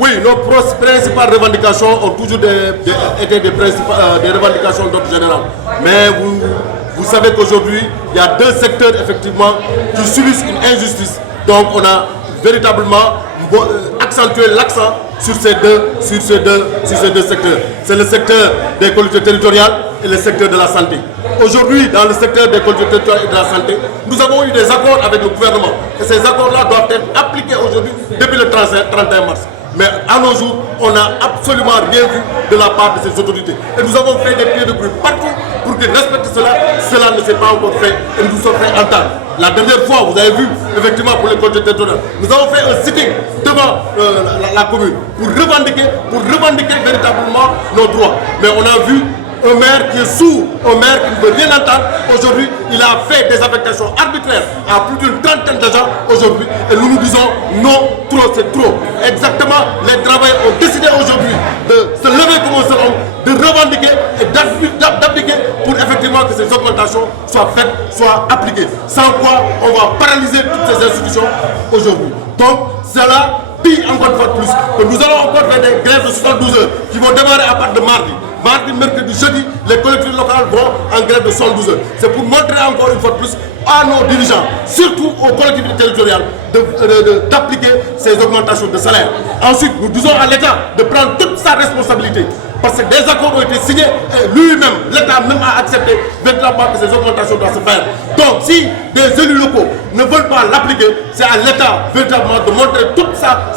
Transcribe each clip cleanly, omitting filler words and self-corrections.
Oui, nos principales revendications ont toujours été des revendications d'ordre général. Mais vous savez qu'aujourd'hui, il y a deux secteurs effectivement qui subissent une injustice. Donc on a véritablement accentué l'accent sur ces deux secteurs. C'est le secteur des collectivités territoriales et le secteur de la santé. Aujourd'hui, dans le secteur des collectivités territoriales et de la santé, nous avons eu des accords avec le gouvernement. Et ces accords-là doivent être appliqués aujourd'hui depuis le 31 mars. Mais à nos jours, on n'a absolument rien vu de la part de ces autorités. Et nous avons fait des pieds de bruit partout pour qu'ils respectent cela. Cela ne s'est pas encore fait et nous nous sommes fait entendre. La dernière fois, vous avez vu, effectivement, pour les collectivités territoriales, nous avons fait un sitting devant la commune pour revendiquer véritablement nos droits. Mais on a vu un maire qui est sourd, un maire qui ne veut rien entendre. Aujourd'hui, il a fait des affectations arbitraires à plus d'une trentaine d'agents aujourd'hui. Et nous nous disons non, trop c'est trop. Exactement, les travailleurs ont décidé aujourd'hui de se lever comme un seul homme, de revendiquer et d'appliquer pour effectivement que ces augmentations soient faites, soient appliquées. Sans quoi, on va paralyser toutes ces institutions aujourd'hui. Donc, cela dit encore une fois de plus que nous allons encore faire des grèves de 72 heures qui vont démarrer à partir de mardi. Mardi, mercredi, jeudi, les collectivités locales vont en grève de 72 heures. C'est pour montrer encore une fois de plus à nos dirigeants, surtout aux collectivités territoriales, d'appliquer ces augmentations de salaire. Ensuite, nous disons à l'État de prendre toute sa responsabilité. Parce que des accords ont été signés et lui-même, l'État même a accepté véritablement que ces augmentations doivent se faire. Donc si des élus locaux ne veulent pas l'appliquer, c'est à l'État véritablement de montrer toute sa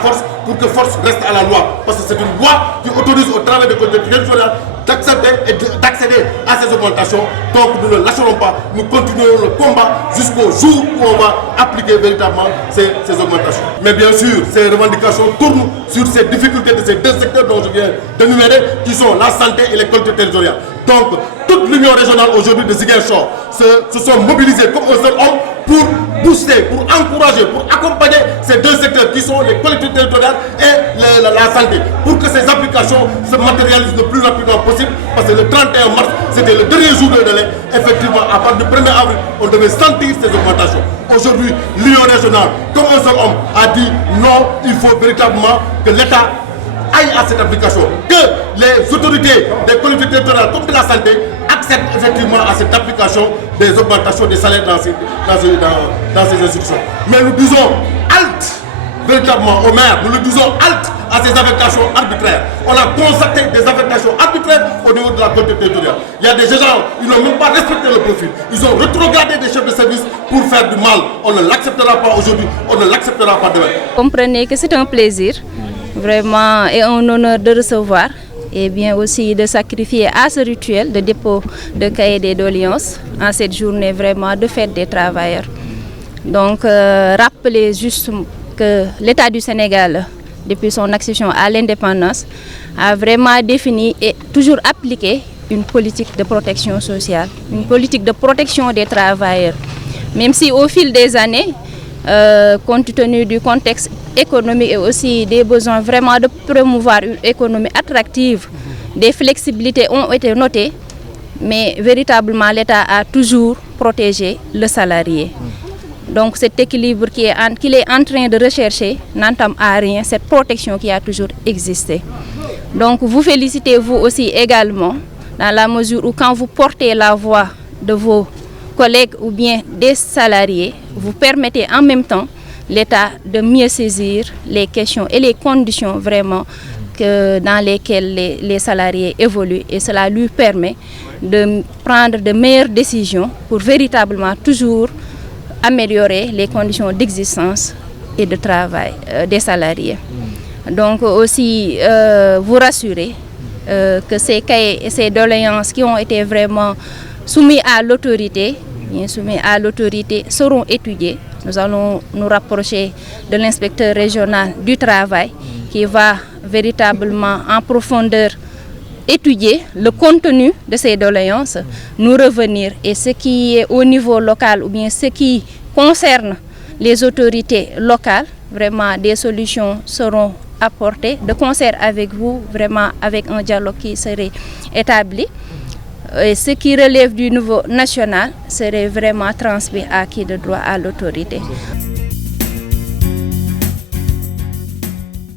force pour que force reste à la loi. Parce que c'est une loi qui autorise au travail des collectivités territoriales d'accepter et d'accéder à ces augmentations. Donc nous ne lâcherons pas, nous continuerons le combat jusqu'au jour où on va appliquer véritablement ces augmentations. Mais bien sûr, ces revendications tournent sur ces difficultés de ces deux secteurs dont je viens d'énumérer, qui sont la santé et les collectivités territoriales. Donc toute l'union régionale aujourd'hui de Ziguinchor se sont mobilisés comme un seul homme pour booster, pour encourager, pour accompagner ces deux secteurs qui sont les collectivités territoriales et la santé, pour que ces applications se matérialisent le plus rapidement possible, parce que le 31 mars, c'était le dernier jour de délai. Effectivement, à partir du 1er avril, on devait sentir ces augmentations. Aujourd'hui, l'union régionale, comme un seul homme, a dit non, il faut véritablement que l'État aille à cette application, que les autorités des collectivités territoriales comme de la santé acceptent effectivement à cette application des augmentations des salaires dans ces institutions. Mais nous disons halte véritablement aux maires, nous le disons halte à ces affectations arbitraires. On a constaté des affectations arbitraires au niveau de la collectivité territoriale. Il y a des gens, ils n'ont même pas respecté le profil. Ils ont rétrogradé des chefs de service pour faire du mal. On ne l'acceptera pas aujourd'hui, on ne l'acceptera pas demain. Comprenez que c'est un plaisir, vraiment, et un honneur de recevoir et bien aussi de sacrifier à ce rituel de dépôt de cahier des doléances en cette journée vraiment de fête des travailleurs. Donc, rappeler juste que l'État du Sénégal, depuis son accession à l'indépendance, a vraiment défini et toujours appliqué une politique de protection sociale, une politique de protection des travailleurs. Même si au fil des années, compte tenu du contexte économique et aussi des besoins vraiment de promouvoir une économie attractive, des flexibilités ont été notées, mais véritablement l'État a toujours protégé le salarié. Donc cet équilibre qu'il est en train de rechercher n'entame à rien cette protection qui a toujours existé. Donc vous félicitez vous aussi également dans la mesure où quand vous portez la voix de vos collègues ou bien des salariés, vous permettez en même temps l'État de mieux saisir les questions et les conditions vraiment dans lesquelles les salariés évoluent, et cela lui permet de prendre de meilleures décisions pour véritablement toujours améliorer les conditions d'existence et de travail des salariés. Donc aussi vous rassurer que ces cahiers et ces doléances qui ont été vraiment soumis à l'autorité, seront étudiés. Nous allons nous rapprocher de l'inspecteur régional du travail qui va véritablement en profondeur étudier le contenu de ces doléances, nous revenir, et ce qui est au niveau local ou bien ce qui concerne les autorités locales, vraiment des solutions seront apportées de concert avec vous, vraiment avec un dialogue qui serait établi. Et ce qui relève du niveau national serait vraiment transmis à qui de droit à l'autorité.